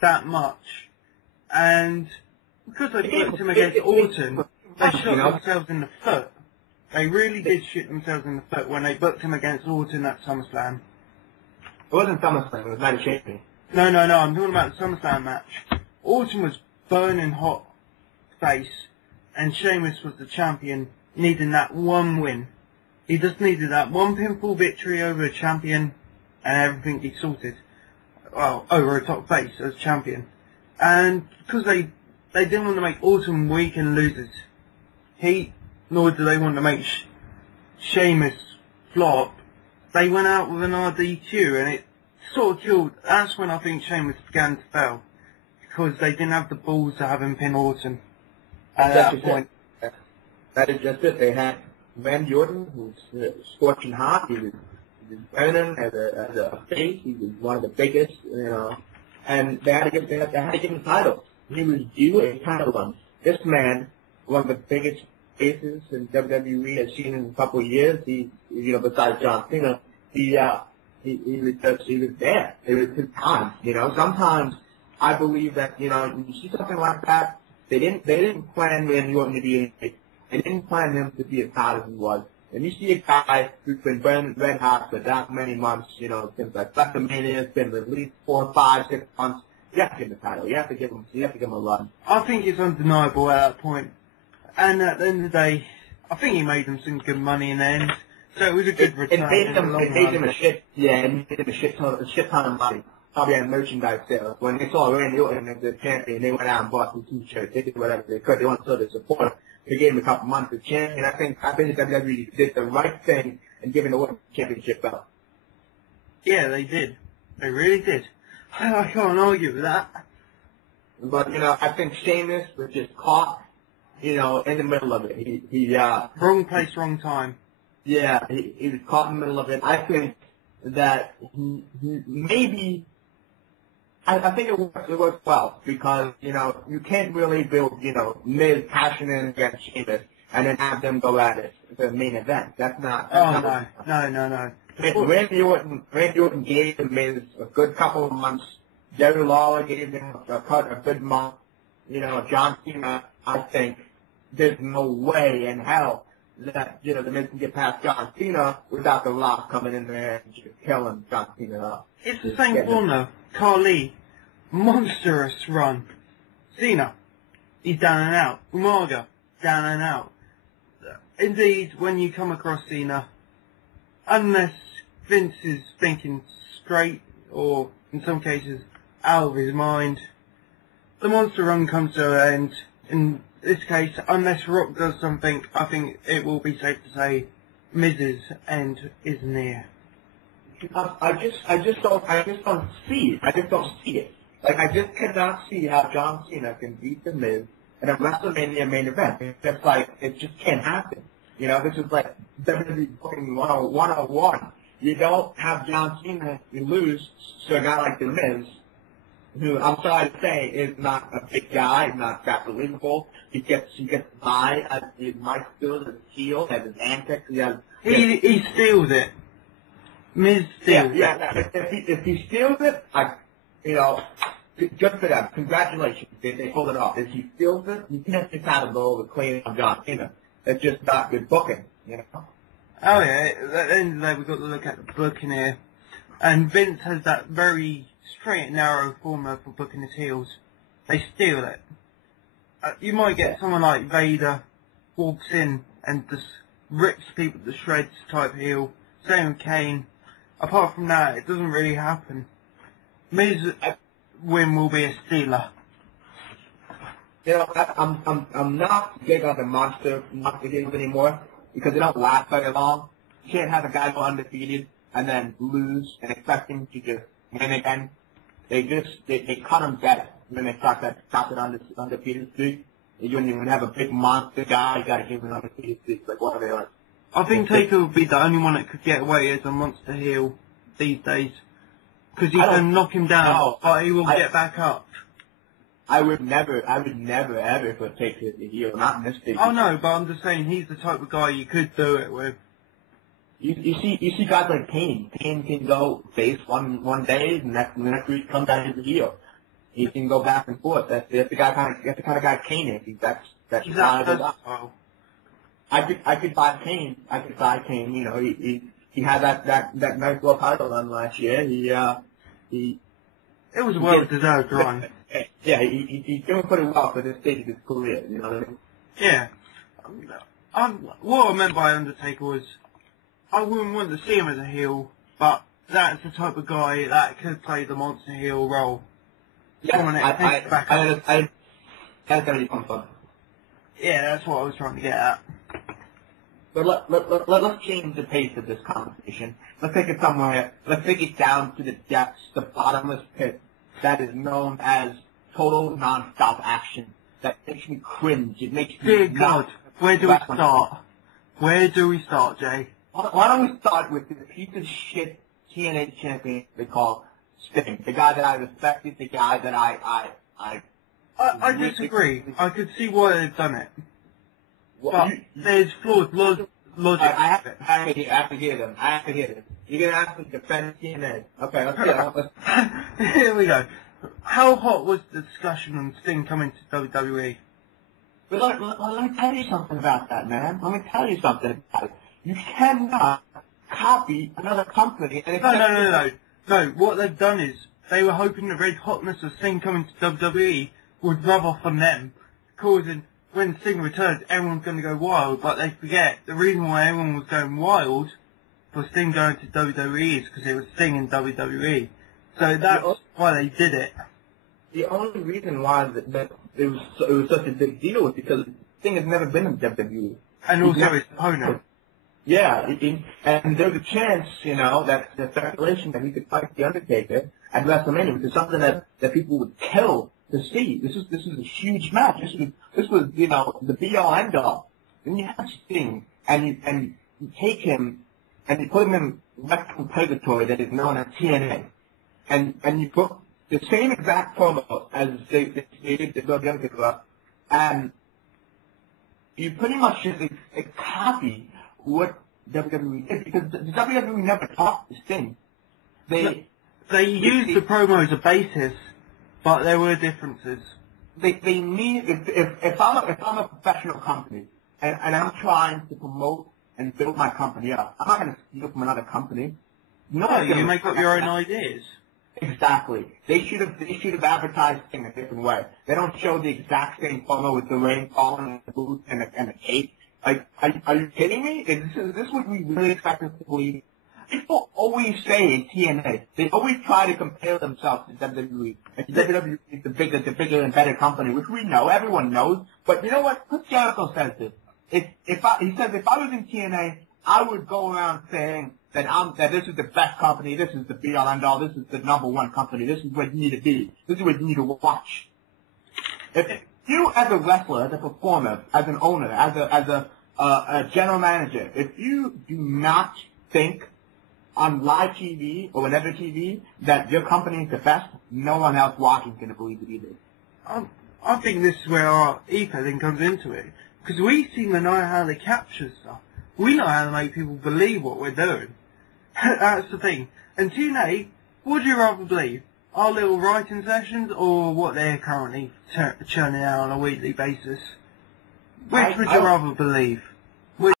that much, and because they booked him against Orton, they shot themselves in the foot. They really did shoot themselves in the foot when they booked him against Orton at SummerSlam. It wasn't SummerSlam, it was Night of Champions. No, I'm talking about the SummerSlam match. Orton was burning hot face, and Sheamus was the champion, needing that one win. He just needed that one pinfall victory over a champion, and everything be sorted. Well, over a top face as champion. And because they didn't want to make Orton weak and losers, nor do they want to make Sheamus flop, they went out with an RDQ, and it sort of killed. That's when I think Sheamus began to fail, because they didn't have the balls to have him pin Orton at that point. That is just it. They had Randy Orton, who's scorching hot. He was burning as a face. He was one of the biggest, and they had to give him the title. He was due a title run. This man, one of the biggest faces in WWE has seen in a couple of years. Besides John Cena, he was there. It was his time. Sometimes I believe that when you see something like that, they didn't plan Randy Orton to be they didn't plan him to be as hot as he was. And you see a guy who's been burning red hot for that many months, since like WrestleMania, it's been at least 4, 5, 6 months. You have to give him the title. You have to give him a run. I think it's undeniable at that point. And at the end of the day, I think he made them some good money in the end. So it was a good return. It made him a shit ton of money. Probably had merchandise sales. When they saw Randy Orton as the champion, they went out and bought some t-shirts. They did whatever they could. They wanted to show their support. They gave him a couple months as champion. I think WWE did the right thing in giving the Orton championship belt. Yeah, they did. They really did. I can't argue with that. But, I think Sheamus was just caught, in the middle of it. Wrong place, wrong time. Yeah, he was caught in the middle of it. I think that he maybe, I think it worked well because, you can't really build, Miz passionate against Sheamus and then have them go at it, the main event. That's not. No. Randy Orton gave the Miz a good couple of months. Jerry Lawler gave him a good month. John Cena, I think, there's no way in hell that, the Miz can get past John Cena without The Rock coming in there and just killing John Cena up. It's the same corner. Khali, monstrous run. Cena, he's down and out. Umaga, down and out. Indeed, when you come across Cena, unless Vince is thinking straight, or in some cases out of his mind, the monster run comes to an end. In this case, unless Rock does something, I think it will be safe to say Miz's end is near. I just don't see it. I just don't see it. Like, I just cannot see how John Cena can beat The Miz in a WrestleMania main event. It's just like, it just can't happen. This is like WWE booking 101. You don't have John Cena lose to a guy like The Miz, who I'm sorry to say is not a big guy, not that believable. He gets by as his mic steals his heel, as his antics. He steals it. Miz steals it. Yeah. If he steals it, good for them. Congratulations. They pulled it off. If he steals it, you can't just have to go over clean on John Cena. It's just not good booking, Oh yeah, at the end of the day we've got to look at the booking here. And Vince has that very straight and narrow formula for booking his heels. They steal it. You might get someone like Vader walks in and just rips people to shreds type heel. Same with Kane. Apart from that, it doesn't really happen. Miz win will be a stealer. I'm not big on the monster heels anymore because they don't last very long. You can't have a guy go undefeated and then lose and expect him to just win again. They cut him better when they start that undefeated streak. You don't even have a big monster guy. You got to give him an undefeated streak. Like, what are they like? I think Taker would be the only one that could get away as a monster heel these days. Because you can knock him down, but he will get back up. I would never ever put Taker as a heel, not in this stage. Oh no, but I'm just saying he's the type of guy you could do it with. You see guys like Kane. Kane can go face one day, and next week come back as a heel. He can go back and forth. That's the kind of guy Kane is. That's Exactly. I could buy Kane. You know, he had that nice little title run last year. It was a well-deserved run. Yeah, he's doing pretty well for this stage of his career. You know what I mean? Yeah. What I meant by Undertaker was, I wouldn't want to see him as a heel, but that's the type of guy that could play the monster heel role. Yeah, that's gonna be fun. Yeah, that's what I was trying to get at. But let's change the pace of this conversation. Let's take it somewhere. Let's take it down to the depths, the bottomless pit that is known as total non-stop action. That makes me cringe. It makes me Dear God, where do we start? Where do we start, Jay? Why don't we start with this piece of shit TNA champion they call Sting, the guy that I respected, the guy that I disagree. I could see why they've done it. Well, but there's flawed logic. I have to hear them. You're going to ask me to defend TNA. Okay, let's get it. Here we go. How hot was the discussion on Sting coming to WWE? But let me tell you something about that, man. Let me tell you something about it. You cannot copy another company. And No, what they've done is, they were hoping the red hotness of Sting coming to WWE would rub off on them, causing, when Sting returns, everyone's going to go wild, but they forget the reason why everyone was going wild for Sting going to WWE is because it was Sting in WWE. So that's why they did it. The only reason why that it was such a big deal was because Sting has never been in WWE. And also his opponent. Yeah, and there's a chance, you know, that the speculation that he could fight The Undertaker at WrestleMania, which is something that people would kill to see. This is a huge match. This was you know, the be-all end-all. Then you have Sting, and you take him, and you put him in wrestling purgatory that is known as TNA. And you put the same exact promo as they did the WWE, and you pretty much just a copy what WWE did, because the WWE never talked to Sting. They used the promo as a basis, but there were differences. They need, if I'm a professional company and I'm trying to promote and build my company up, I'm not going to steal from another company. No, you make up your own ideas. Exactly. They should have advertised Sting a different way. They don't show the exact same promo with the rain falling and the boots and the cake. Like, are you kidding me? Is this what we really expect us to believe? People always say in TNA, they always try to compare themselves to WWE. And WWE is the bigger and better company, which we know, everyone knows. But you know what? Chris Jericho says this. He says if I was in TNA, I would go around saying that this is the best company, this is the be-all end-all, this is the number one company, this is what you need to be, this is what you need to watch. If you, as a wrestler, as a performer, as an owner, as a general manager, if you do not think on live TV or whatever TV that your company is the best, no one else watching is going to believe it either. I think this is where our ego then comes into it, because we seem to know how they capture stuff. We know how to make people believe what we're doing. That's the thing. And TNA, would you rather believe? Our little writing sessions or what they're currently churning out on a weekly basis? Which would you rather believe?